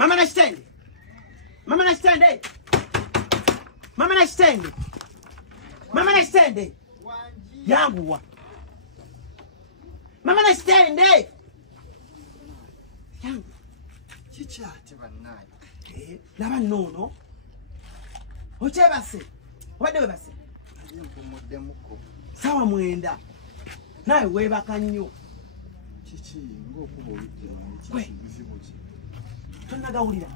Mama na stand. Mama na stand. Mama na stand. Mama na stand. Yangu wa. Mama na stand. Yangu. Chichate banaye. Laba nono. Oche base. Wade base. Mpomode muko. Sawa mwenda. Nawe webaka nnyo. Chichi ngokuba oludde Kwe. chichi. Tonagawulira.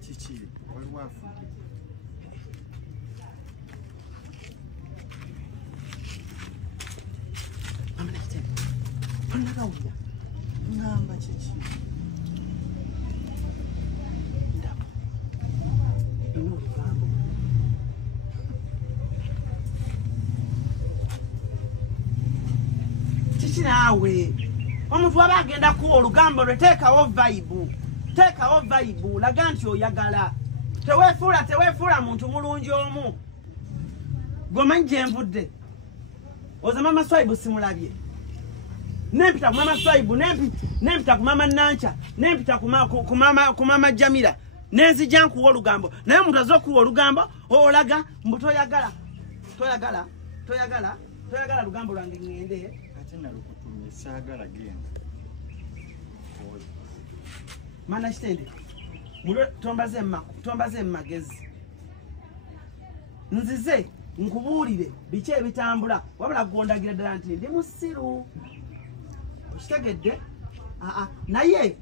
Chichi waliwo afudde. Mama na stand. Tonagawulira. Ngamba chichi. Ndaba. Ino lugambo. Chichi nawe. Omuntu aba agenda kuwa olugambo lwe teekawo vibe. Teekawo vibe. Laga nti oyagala. Teweefuula muntu mulungi omu. Gomanyi gye nvudde. Oza mama Swaibu simulabye. Nempita ku mama Swaibu, nempita ku mama Nancha, nempita ku mama Jamila. Nenzija nkuwa olugambo. Naye omuntu azze okuwa olugambo, olaga mbu toyagala. Toyagala lugambo lwange ngende. Ate nalukutumye saagala genda. Mana kitende. Tombaze magezi. Nzize nkubuulire biki ebitambula wabula gondagira ddala nti ndi musiru. Okitegedde? Naye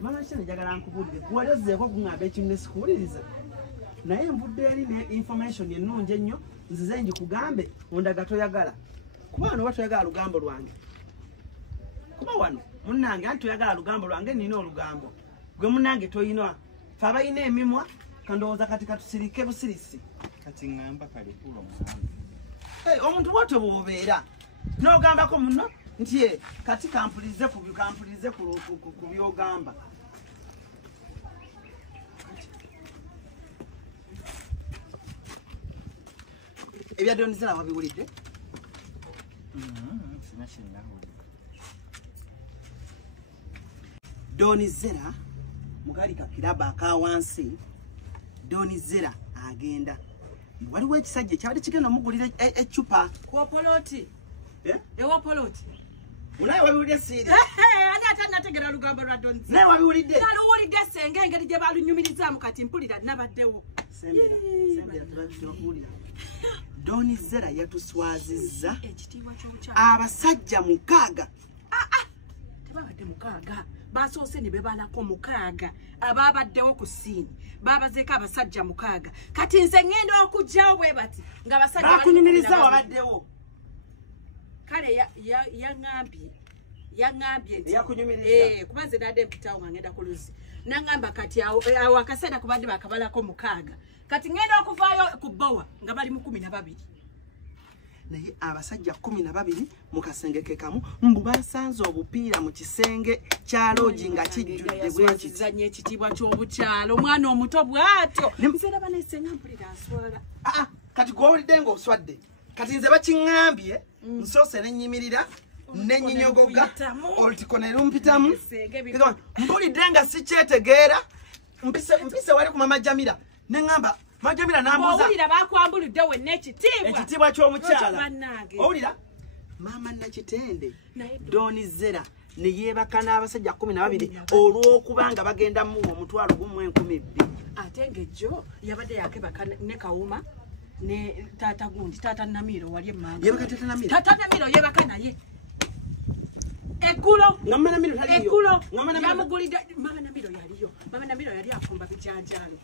mama kitende njagala nkubuulire kuwali ozzeeko kuŋŋamba ekimu ne sikuwuliriza. Naye nvudde eri ne information ennungi ennyo nzize ngikugambe ondaga toyagala. Kuba wano watoyagala lugambo lwange. Kuba wano munnange anti toyagala lugambo lwange nina olugambo. Gwe munnange toyina. Fe abalina emimwa kandowooza kati katusirike busirisi. Kati ngamba kale kulo muhambe. Omuntu bw'otyo bw'obeera. N'ogambako muno nti kati kampulize ku byogamba. Ebya Donizera wabiwulidde? Sinashina huli. Donizera mugali kakiraba akawansi. Donizera agenda. Waliwo ekisajja kyali kigenda omugulira ecupa. Kwopoloti. Ewa poloti. Unaye wabiwulidde siiri? Ani atanategera lugambo lwa Donizera. Naye wabiwulidde? Naluwulidde senge engeri gye balunyumirizaamu kati mpulira nabaddewo. Sembera tubakuwulira. Donizera yatuswazizza ekitiibwa ky'obukyala. Abasajja 6. Tebabadde 6. Basoose ne bebalako 6 abaabaddewo ku ssiini. Baabazeeko abasajja 6. Kati nze ngenda okujjawo bwe bati ng'abasajja bakunyumiriza wabaddewo. Kale yaŋŋambye nti yakunyumiriza. Kuba nze nadde mpitawo nga ngenda ku luzzi. Naŋŋamba kati awo akaseera kubadde bakabalako 6. Kati ngenda okuvaayo ku bbowa nga bali mu 12. Naye abasajja 12 mu kasenge ke kamu mbu basanze obupiira mu kisenge kya loogi nga kijjudde bw'ekiti. Zanye ekitiibwa ky'obukyalo omwana omuto bw'atyo. Nzera baneesenga mpulira aswala. Kati gw'owulidde ng'oswadde. Kati nze bakiŋŋambye nsoose ne nnyimirira ne nnyinyogoga olutiko ne lumpitamu. Mpulidde nga sikyetegeera mpise wali ku mama Jamila ne ŋŋamba Majamila nambuza. Owulira bakwambuludde wenna ekitiibwa. Ekitiibwa ky'omukyala. Owulira mama Nakitende Donizera ne yeebaka n'abasajja 12 olw'okubanga bagenda mu omutwalo gumu 12,000. Ate ng'ejjo yabadde yakebaka ne Kawuma ne taata gundi taata Namiro wali emmangu. Yebaka taata Namiro. Taata Namiro yebaka naye. Eggulo. Mama Namiro taliyo. Eggulo. Yamugulidde Mama Namiro yaliyo. Mama Namiro yali afumba bijanjalo.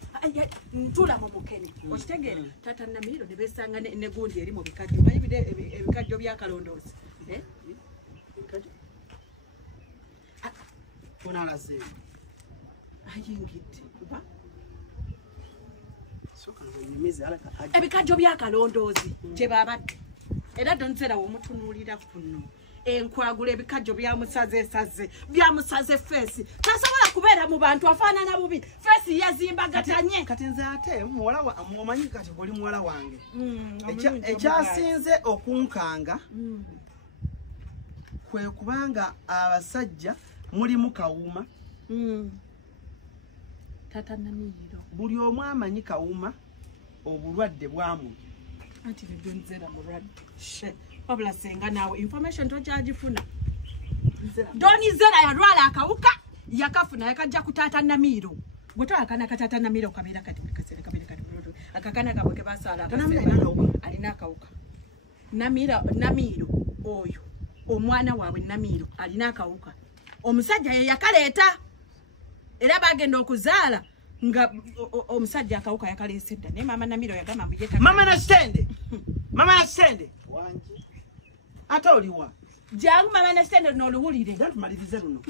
Ntula mu mukene. Okitegeera taata Namiro ne besanga ne gundi eri mu bikajjo. Bayibide ebikajjo bya Kalondoozi. Bikajjo. Tunalase. Ayingidde. Ebikajjo bya Kalondoozi gye babadde. Era Donizera w'omutunuulira kuno. Enkwagula ebikajjo byamusaze feesi. Tasobola kubeera mu bantu afaanana bubi. Feesi yazimbagatanye. Kati nze ate muwala omanyi kati oli muwala wange. Ekyasinze okunkanga kwe kubanga abasajja mulimu Kawuma tata Namiro buli omu amanyi Kawuma obulwadde bwamu anti Donzera mulwadde wabula senga naawe information tojagifuna Donizera yalwala akawuka yakafuna yakajja ku tata Namiro gotwakana katata Namiro kabera kati kasere kabera kati akakana kabwe basala alina akawuka Namiro oyo omwana waabwe Namiro alina akawuka omusajja yakaleeta era bagenda okuzaala nga omusajja akawuka yakaleesedda ne mama Namiro yagamba mbiyeta mama na stende wanji ata oliwa jangu mama na stende n'oluwulire jantumalize luno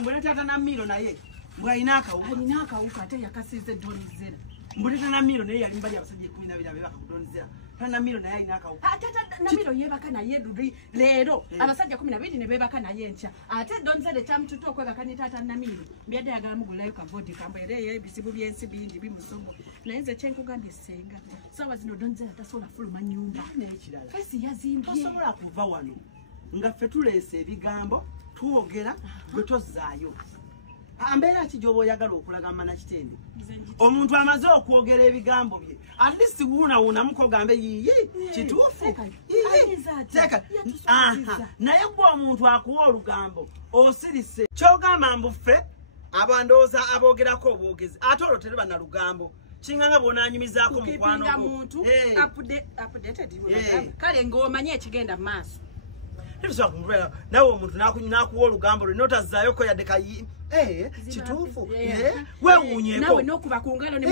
mbone tata Namiro naye bwalina akawuka ate yakasize Donizera mbuleta Namiro naye yali mbali abasajja 12 abebaka ku Donizera tata Namiro naye alina akawuka tata Namiro yebaka naye leero abasajja 12 ne bebaka naye ncha ate Donizera kyamututa okwebaka ne tata Namiro byadde yagala mugulayo kavodi kambo era ebisibu byensi bingi bimusomo naye nze kyenkugambye senga sawa zino Donizera tasobola fuluma nyumba n'ekirala fesi yazimbye tosobola kuva wano nga ffe tuleese ebigambo twogera gwe tozaayo ambeera ki gy'oba oyagala okulaga mana kitende omuntu amaze okwogera ebigambo bye at least wuunawuunamuko ogambe yiyi kituufu naye gwe omuntu akuwa olugambo osirise kyogamba mbuffe abandooza aboogerako obwogezi ate olwo tere bana lugambo kinganga bw'onaanyumizaako mukwano muntu updated kale ng'omanye ekigenda mu maaso Nibiswa kumubera nawe omuntu nakuwa olugambo lwe notazaayo ko yadde kayi kituufu weewuunyeko nawe n'okuba ku ngalo ne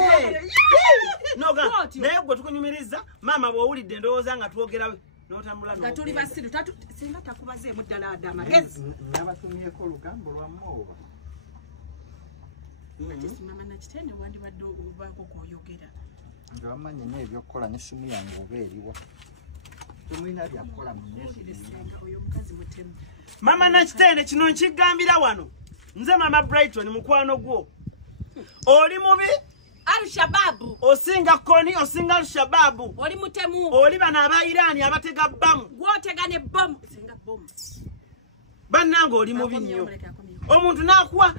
naye gwe tukunyumiriza maama bw'owulidde ndowooza nga twogera n'otambula nga tuli basiru singa takubazeemu ddala adde amagezi nabatumyeko olugambo lwammooba ate simama nakitende wandibadde obaako kw'oyogera nga wamanyi n'ebyokukola n'essimu yange oba eriwa tumulina byakola oyo omukazi mutemu mama nakitende kino nkigambira wano nze mama Brighton mukwano gwo oli mubi Al-Shababu osinga koni osinga Al-Shababu oli mutemu oli bano aba Iran abatega bbamu gwotega ne bomu singa bomu bannanga oli mubi nnyo omuntu nakuwa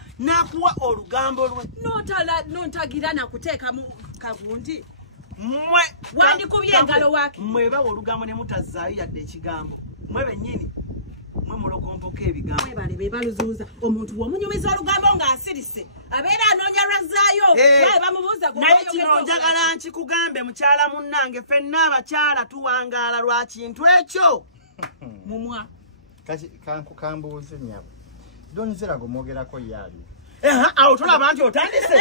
olugambo lwe nontagira nakuteeka mu kagundi mmwe wandikubye engalo waake mwebawa olugambo ne mutazaayo yadde ekigambo mwe bennyini mwe mulokompoka ebigambo mwebale be baluzuuza omuntu w'omunyumiza olugambo ng'asirise abeera anoonya lwazaayo babe bamubuuza naye kino njagala nkikugambe mukyala munnange ffenna abakyala tuwangaala lwa kintu ekyo mumwa kambuuze nyabo Donizera gomwogerako yaali awo tulaba nti otandise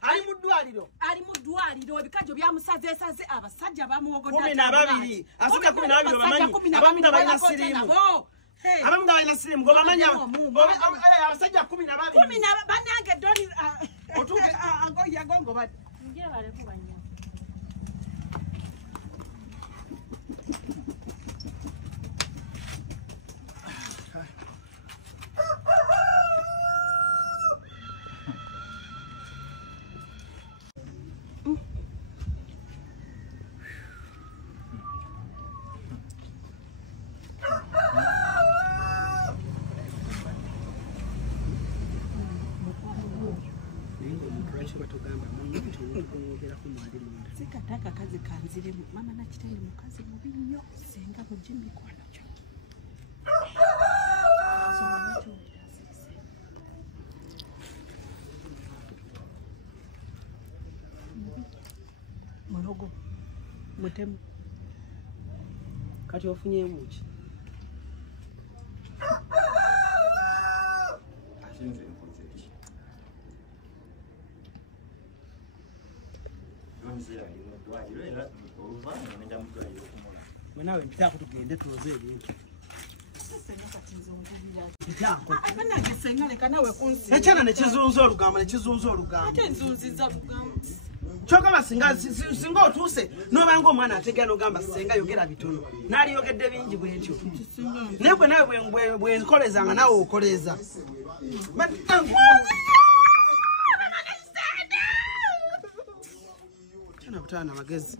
ali mu ddwaliro ebikajjo byamusazeesaze abasajja bamuwogodde 12 asajja 12 bamanyi abamu nga balina siriimu abamu nga balina siriimu gobamanyi abasajja 12 bannange Doni yagongo bati sikataka kazi kanziremu mama nakitende mukazi mubi nnyo senga mujje mikwano kyo mulogo mutemu kati ofunyeemu ki mwenawe mpitaako tugende tuloze ebintu ekyana nekizunza olugambo kyogamba singa otuuse nobanga omwana ategera nogamba senga yogera bitono naliyogedde bingi bwentyo naye gwe nawe bwenkolezanga nawe okoleza kyana butaana magezi